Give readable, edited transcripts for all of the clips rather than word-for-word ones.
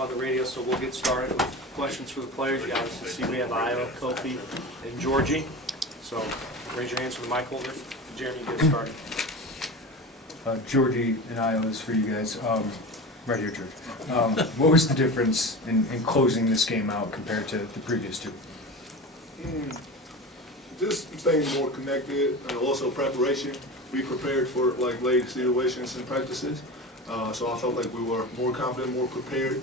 On the radio, so we'll get started with questions for the players. You obviously see we have Ayo, Kofi, and Giorgi. So raise your hands for the mic holders. Jeremy, get started. Giorgi and Ayo is for you guys. Right here, George. What was the difference in closing this game out compared to the previous two? Just staying more connected and also preparation. We prepared for late situations and practices. So I felt like we were more confident, more prepared.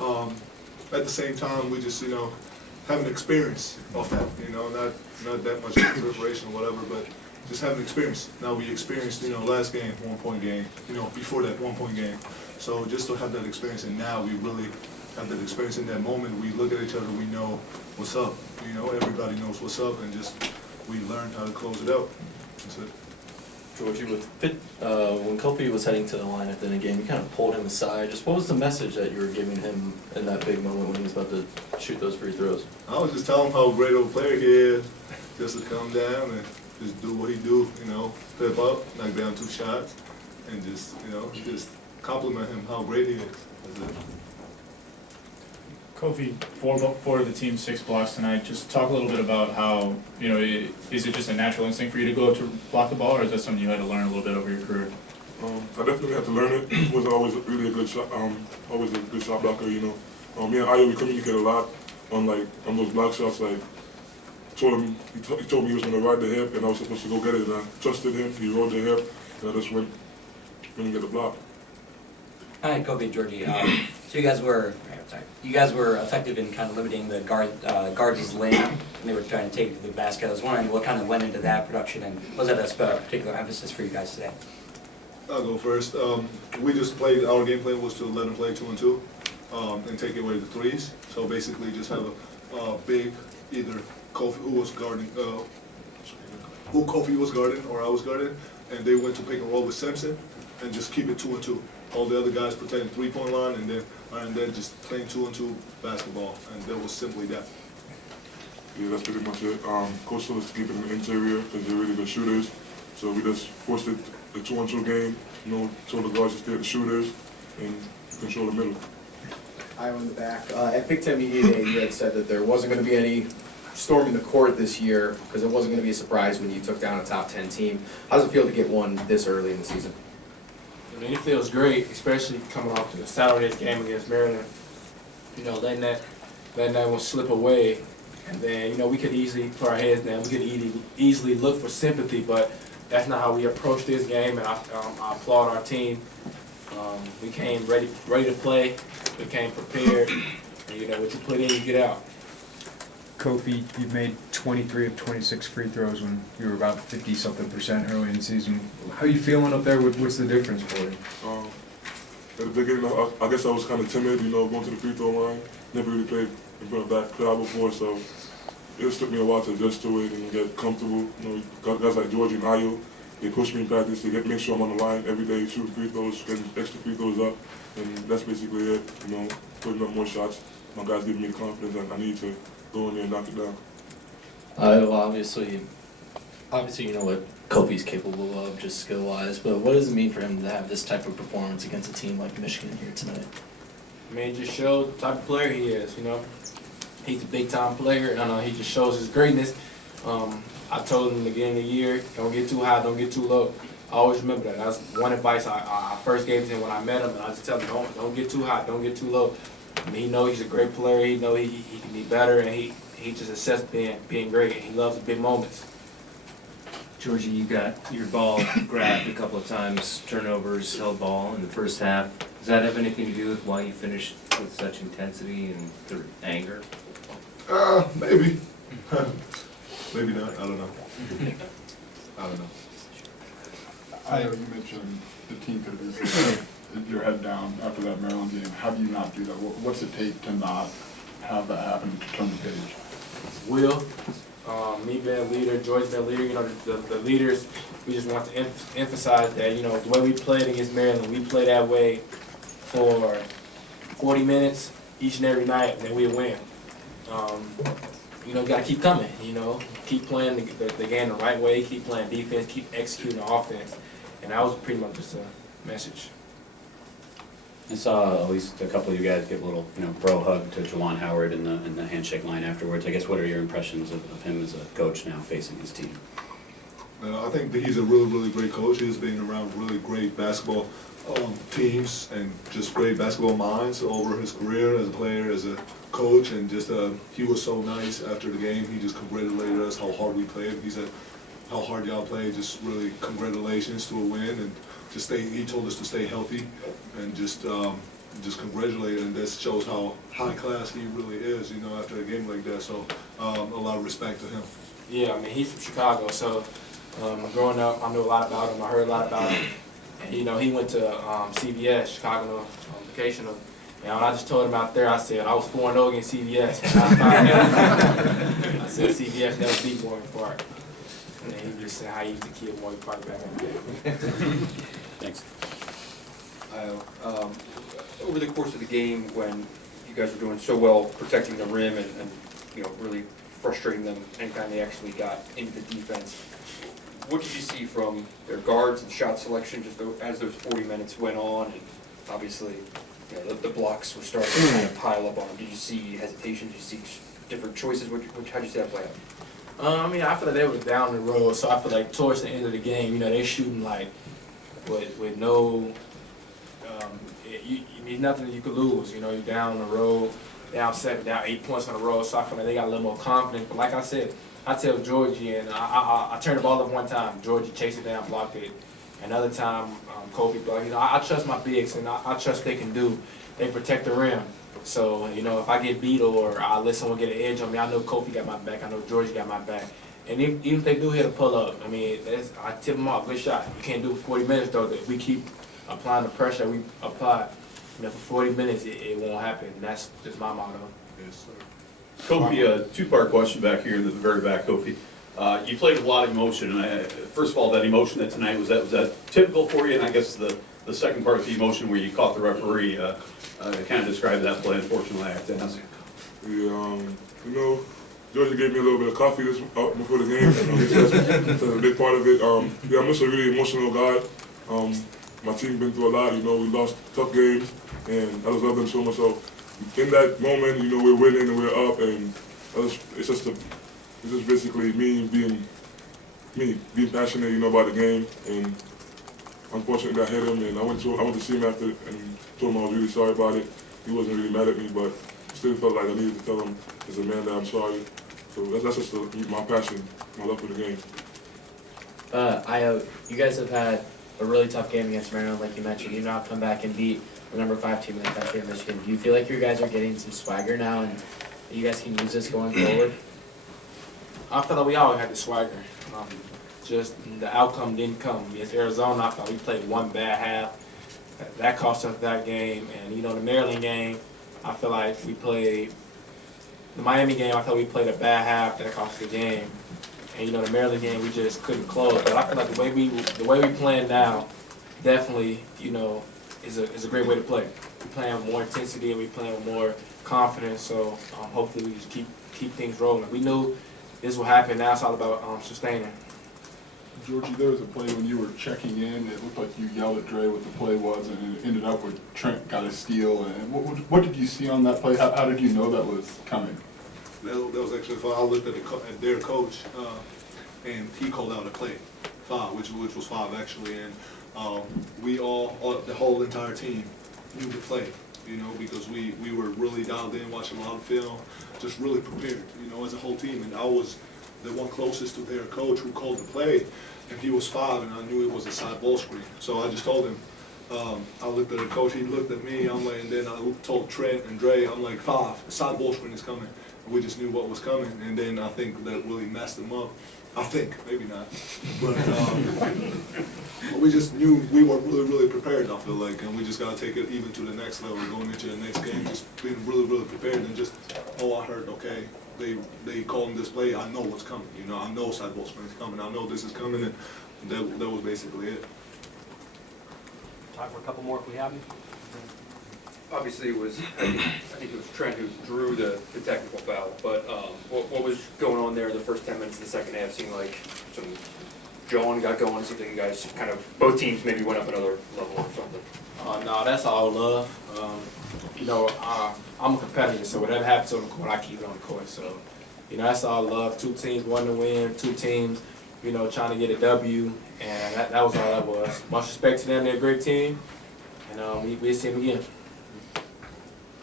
At the same time, we just, have an experience of that, not that much preparation or whatever, but just have an experience. Now we experienced, last game, 1 point game, before that 1 point game. So just to have that experience, and now we really have that experience in that moment. We look at each other, we know what's up. Everybody knows what's up, and just we learned how to close it out. That's it. Giorgi, when Kofi was heading to the line at the end of the game, you kind of pulled him aside. Just what was the message that you were giving him in that big moment when he was about to shoot those free throws? I was just telling him how great of a player he is, just to come down and just do what he do, step up, knock down 2 shots, and just, just compliment him how great he is. That's it. Kofi, four of the team's 6 blocks tonight. Just talk a little bit about how, is it just a natural instinct for you to go up to block the ball, or is that something you had to learn a little bit over your career? I definitely had to learn it. Wasn't always really a good shot, always a good shot blocker, Me and Ayo, we communicate a lot on those block shots. He told me he was going to ride the hip, and I was supposed to go get it, and I trusted him. He rode the hip, and I just went and get the block. Hi, Kofi and Giorgi. So you guys were effective in kind of limiting the guards' lane, and they were trying to take it to the basket. I was wondering what kind of went into that production, and was that a particular emphasis for you guys today? I'll go first. We just played, our game plan was to let them play 2 and 2 and take away the threes. So basically just have a big, either Kofi, who was guarding, who Kofi was guarding or I was guarding, and they went to pick and roll with Simpson and just keep it 2 and 2. All the other guys protecting 3-point line, and then just playing 2 and 2 basketball, and that was simply that. Yeah, that's pretty much it. Coach told us to keep it in the interior because they're really good shooters. So we just forced it, the 2 on 2 game. Told the guards to stay at the shooters and control the middle. Ayo in the back. At Big Ten Media Day, you had said that there wasn't going to be any storming the court this year because it wasn't going to be a surprise when you took down a top 10 team. How does it feel to get one this early in the season? I mean, it feels great, especially coming off to the Saturday's game against Maryland. Letting that one slip away, and then we could easily put our heads down. We could easily look for sympathy, but that's not how we approach this game. And I applaud our team. We came ready to play. We came prepared. And, what you put in, you get out. Kofi, you made 23 of 26 free throws when you were about 50-something% early in the season. How are you feeling up there? What's the difference for you? At the beginning, I guess I was kind of timid, going to the free throw line. Never really played in front of that crowd before, so it just took me a while to adjust to it and get comfortable. Guys like Giorgi and Ayo, they push me in practice to make sure I'm on the line every day, shooting free throws, getting extra free throws up, and that's basically it. Putting up more shots. My guys giving me the confidence that I need to go in there and knock it down. Well, obviously, you know what Kofi's capable of, just skill-wise. But what does it mean for him to have this type of performance against a team like Michigan here tonight? I mean, it just shows the type of player he is. He's a big-time player, and he just shows his greatness. I told him in the beginning of the year, don't get too high, don't get too low. I always remember that. That's one advice I first gave to him when I met him, and I just tell him, don't get too high, don't get too low. I mean, he knows he's a great player. He knows he can be better, and he just accepts being great. He loves the big moments. Giorgi, you got your ball grabbed a couple of times, turnovers, held ball in the first half. Does that have anything to do with why you finished with such intensity and anger? Maybe. Maybe not. I don't know. I don't know. Ayo, you mentioned the team could have just your head down after that Maryland game. How do you not do that? What's it take to not have that happen to turn the page? Will, me being a leader, George being a leader, the leaders, we just want to emphasize that, the way we played against Maryland, we play that way for 40 minutes each and every night, and then we'll win. Got to keep coming, keep playing the game the right way, keep playing defense, keep executing the offense. And that was pretty much just a message. I saw at least a couple of you guys give a little, bro hug to Juwan Howard in the handshake line afterwards. I guess what are your impressions of him as a coach now facing his team? I think that he's a really, really great coach. He's been around really great basketball teams and just great basketball minds over his career as a player, as a coach, and just he was so nice after the game. He just congratulated us how hard we played. He said how hard y'all played. Just really congratulations to a win, and just he told us to stay healthy and just congratulated, and this shows how high class he really is. After a game like that, so a lot of respect to him. Yeah, I mean, he's from Chicago, so growing up, I knew a lot about him. I heard a lot about him. And, he went to CVS, Chicago Vocational. And when I just told him out there, I said, I was 4-0 against CVS. I said, CVS never beat Warren Park. And then he just said how he used to kill Warren Park back in the day. Thanks. Over the course of the game, when you guys were doing so well protecting the rim and really frustrating them anytime they actually got into the defense, what did you see from their guards and shot selection just as those 40 minutes went on, and obviously the blocks were starting to kind of pile up on them? Did you see hesitation? Did you see different choices? How did you see that play out? I mean, I feel like they were down the road, so I feel like towards the end of the game, they shooting like with no, nothing that you could lose. You're down the road, down 7, down 8 points on the road, so I feel like they got a little more confidence. But like I said, I tell Giorgi, and I turned the ball up one time, Giorgi chased it down, blocked it. Another time, Kofi blocked it. I trust my bigs, and I trust they protect the rim. So, if I get beat or I let someone get an edge on me, I know Kofi got my back, I know Giorgi got my back. And even if they do hit a pull-up, I mean, I tip them off, good shot. You can't do it for 40 minutes, though. If we keep applying the pressure we apply, for 40 minutes, it won't happen. That's just my motto. Yes, sir. Kofi, a two-part question back here in the very back, Kofi. You played with a lot of emotion, and first of all, that emotion that tonight, was that typical for you? And I guess the second part, the emotion where you caught the referee, kind of described that play, unfortunately, I have to ask. Yeah, Giorgi gave me a little bit of coffee before the game. That's a big part of it. Yeah, I'm just a really emotional guy. My team's been through a lot. We lost tough games, and I just love them so much. So in that moment, we're winning and we're up, and it's just basically me being passionate, about the game. And unfortunately, I hit him, and I went to see him after and told him I was really sorry about it. He wasn't really mad at me, but still felt like I needed to tell him as a man that I'm sorry. So that's just my passion, my love for the game. Ayo, you guys have had a really tough game against Maryland, like you mentioned. You now come back and beat the number 5 team in the country in Michigan. Do you feel like you guys are getting some swagger now, and you guys can use this going forward? I feel like we always had the swagger. Just the outcome didn't come. Against Arizona, I thought we played one bad half. That cost us that game. And the Maryland game, I feel like we played. The Miami game, I thought we played a bad half. That cost the game. And the Maryland game, we just couldn't close. But I feel like the way we playing now, definitely, is a great way to play. We're playing with more intensity and we're playing with more confidence. So hopefully we just keep things rolling. We knew this will happen. Now it's all about sustaining. Giorgi, there was a play when you were checking in. It looked like you yelled at Dre what the play was, and it ended up with Trent got a steal. And what did you see on that play? How did you know that was coming? That was actually fun. I looked at their coach, and he called out a play, 5, which was 5 actually, and we the whole entire team knew the play, because we were really dialed in, watching a lot of film, just really prepared, as a whole team. And I was the one closest to their coach who called the play, and he was 5, and I knew it was a side ball screen. So I just told him, I looked at the coach, he looked at me, I'm like, and then I told Trent and Dre, I'm like, 5, side ball screen is coming. And we just knew what was coming, and then I think that really messed them up. I think, maybe not, but we just knew we were really, really prepared, I feel like, and we just got to take it even to the next level, going into the next game, just being really, really prepared, and just, I heard, okay, they calling this play, I know what's coming, I know side ball screen is coming, I know this is coming, and that was basically it. Time for a couple more if we have them. Obviously, I think it was Trent who drew the technical foul, but what was going on there in the first 10 minutes of the second half seemed like some John got going, something you guys kind of, both teams maybe went up another level or something? No, that's all love. You know, I'm a competitor, so whatever happens on the court, I keep it on the court. So, you know, that's all love. 2 teams wanting to win, 2 teams, you know, trying to get a W, and that was all that was. Much respect to them, they're a great team, and we'll see them again.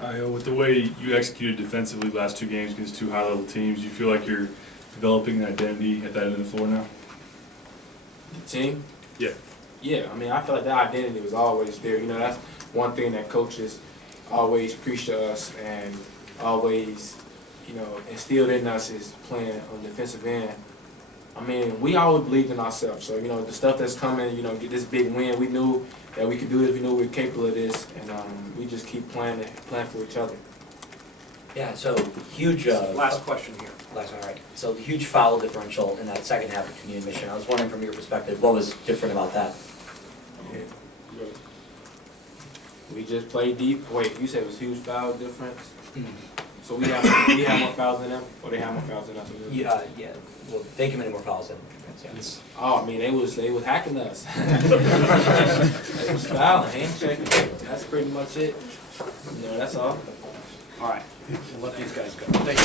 Ayo, with the way you executed defensively last 2 games against 2 high-level teams, you feel like you're developing an identity at that end of the floor now? The team? Yeah. Yeah, I mean, I feel like that identity was always there. You know, that's one thing that coaches always preach to us and always, you know, instilled in us is playing on the defensive end. I mean, we always believed in ourselves. So, you know, the stuff that's coming, you know, get this big win, we knew that we could do this, we knew we were capable of this, and we just keep playing for each other. Yeah, so huge. Last question here. Last one, all right. So the huge foul differential in that second half of Community Mission. I was wondering from your perspective, what was different about that? We just played deep. Wait, you said it was huge foul difference? So we have more fouls than them, or they have more fouls than us? Yeah. Well, they committed more fouls than us. Oh, I mean, they was hacking us. They was fouling, hand checking. That's pretty much it. You know, that's all. All right, we'll let these guys go. Thank you.